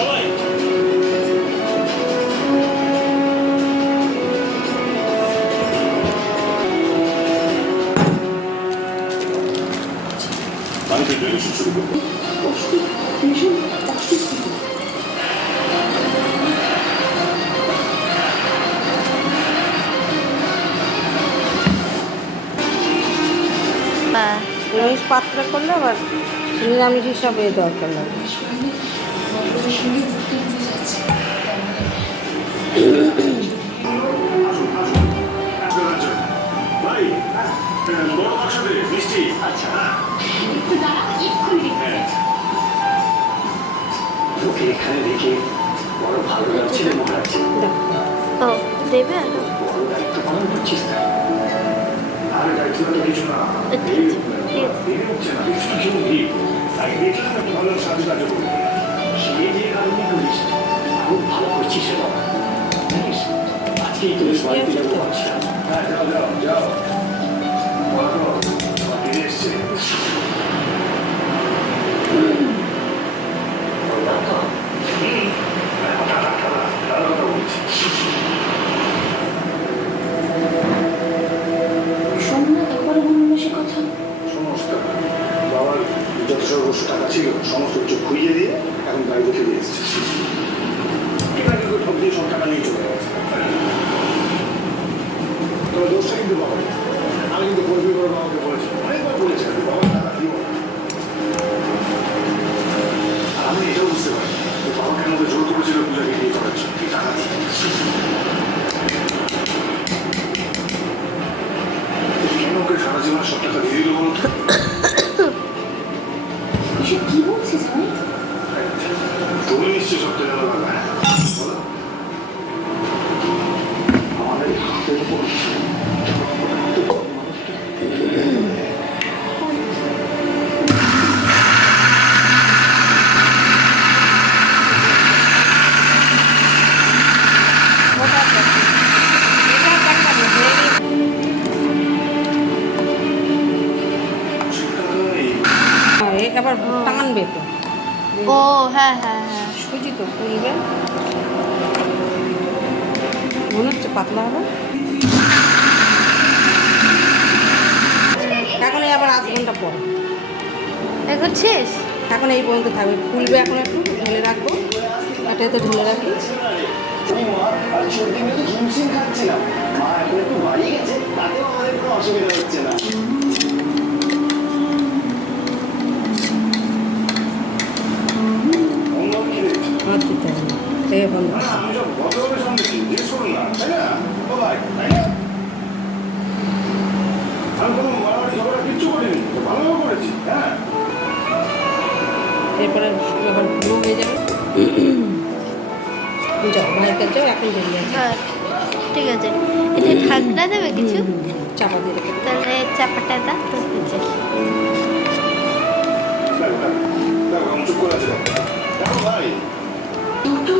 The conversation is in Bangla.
সবাই বাড়িতে ডোনেশন শুরু করবো। নিরামিষ পাত্র করলে আবার নিরামিষ হিসাবে দরকার লাগে। ভাই বড় মাংস দে মিষ্টি। আচ্ছা তোকে এখানে দেখে বড় ভালো লাগছে রে মহারাজ। ও দেবে আর বড় দায়িত্ব পালন করছিস না। আরে দায়িত্বটা তো কিছু না, দেরি হচ্ছে না, কিছু কিছু ভিড়। তাই দেখলাম একটু ভালো সাজু কাজু করবো। সে যে কারণে করিস খুব ভালো করছিস রে বাবা, জানিস আজকেই তোদের বাড়িতে যাবো ভাবছিলাম। হ্যাঁ যাও যাও যাও, বলো আমার দিদি এসছে। সমস্ত বাবার যত সর্বস্ব টাকা ছিল সমস্ত কিছু খুইয়ে দিয়ে এখন বাড়িতে ফিরে এসেছে। এটাকে ঠক দিয়ে সব টাকা নিয়ে চলে গেছে। তবে দোষটা কিন্তু বাবা, আমি কিন্তু পরিচয় করে বাবাকে বলেছি, অনেকবার বলেছি বাবা টাকা দিও না। আর আমি এটাও বুঝতে পারি যে বাবাকে আমাদের জোর করেছিল পূজাকে বিয়ে করার জন্য এই টাকা দিয়ে। কেন ওকে সারা জীবন সব টাকা দিয়ে দিল বলো তো? কি বলছিস ভাই? তুমি নিশ্চয়ই সব টাকা দেওয়া হ্যাঁ বলো। আমাদের হাতের উপর আবার টানবে তো, ও হ্যাঁ হ্যাঁ হ্যাঁ সুজি তো ফুলবে, মনে হচ্ছে পাতলা হবে। এখন এই আবার আধ ঘন্টা পর, এখন শেষ। এখন এই পর্যন্ত থাকবে, ফুলবে এখন একটু ঢেলে রাখবো, একটা এতে ঢেলে রাখি। আর সর্দি মেয়ে তো হিমশিম খাচ্ছিলাম, মা এখন একটু বাড়ি গেছে, তাতেও আমাদের কোনো অসুবিধা হচ্ছে না। বন্ধ আমি সব ভদ্রভাবে শুনেছি, জিজ্ঞেস করুন না, তাই না বাবাই, তাই না? আমি কোনো মারামারি ঝগড়া কিচ্ছু করিনি, ভালোভাবে করেছি। হ্যাঁ এরপরে যখন পুরো হয়ে যাবে যাও ভাইয়ের কাছেও এখন দেরি আছে। হ্যাঁ ঠিক আছে, এটা ঢাকনা দেবে কিছু, চাপা দিয়ে রেখে দাও। তাহলে চাপাটা দাও তো হচ্ছে। দেখো আমি চুপ করে আছি, দেখো ভাই দুটো